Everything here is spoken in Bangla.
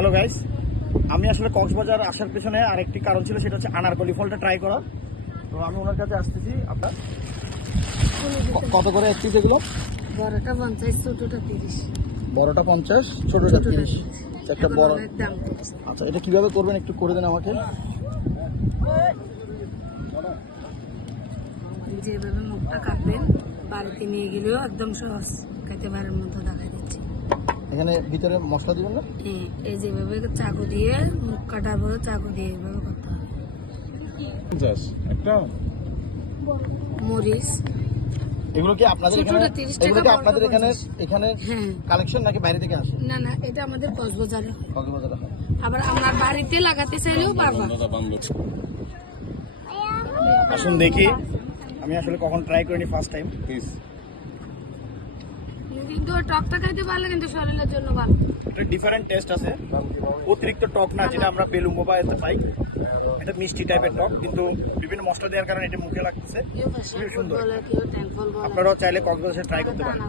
হ্যালো গাইস, আমি আসলে কক্সবাজার আসার পেছনে আরেকটি কারণ ছিল, সেটা হচ্ছে আনারকলি ফলটা ট্রাই করার। তো আমি ওনার কাছে আসতেছি। আপনার কত করে এক পিস এগুলো? বড়টা 50, ছোটটা 30। বড়টা 50, ছোটটা 30। একটা বড় দাম। আচ্ছা, এটা কিভাবে করবেন একটু করে দেন আমাকে। যেভাবে মুখটা কাটবেন বাড়িতে নিয়ে গেলেও একদম সহজ খাইতে পারার মতো দেখাই দিচ্ছি। এখানে ভিতরে মশলা দিবেন না? হ্যাঁ, এই যেভাবে চাকু দিয়ে মুখ কাটার পরে চাকু দিয়ে এভাবে করতে হবে। একটা মরিচ এগুলো কি আপনাদের এখানে? ছোটটা 30 টাকা, এগুলো কি আপনাদের বড়টা এখানে 50? এখানে হ্যাঁ। কালেকশন নাকি বাইরে থেকে আসে? না না, এটা আমাদের কক্সবাজারে। কক্সবাজারে হয়। আবার আমরা বাড়িতে লাগাতে চাইলেও পারবা। আসুন দেখি, আমি আসলে কখন ট্রাই করিনি, ফার্স্ট টাইম। কিন্তু টকটা খাইতে পারলে কিন্তু শরীরের জন্য ভালো। এটা ডিফারেন্ট টেস্ট আছে, অতিরিক্ত টক না যেটা আমরা বেলুম্বো বা এতে পাই। এটা মিষ্টি টাইপের টক, কিন্তু বিভিন্ন মশলা দেওয়ার কারণে এটা মুখে লাগতেছে। খুবই সুন্দর। আপনারাও চাইলে কক্সবাজারে ট্রাই করতে পারেন।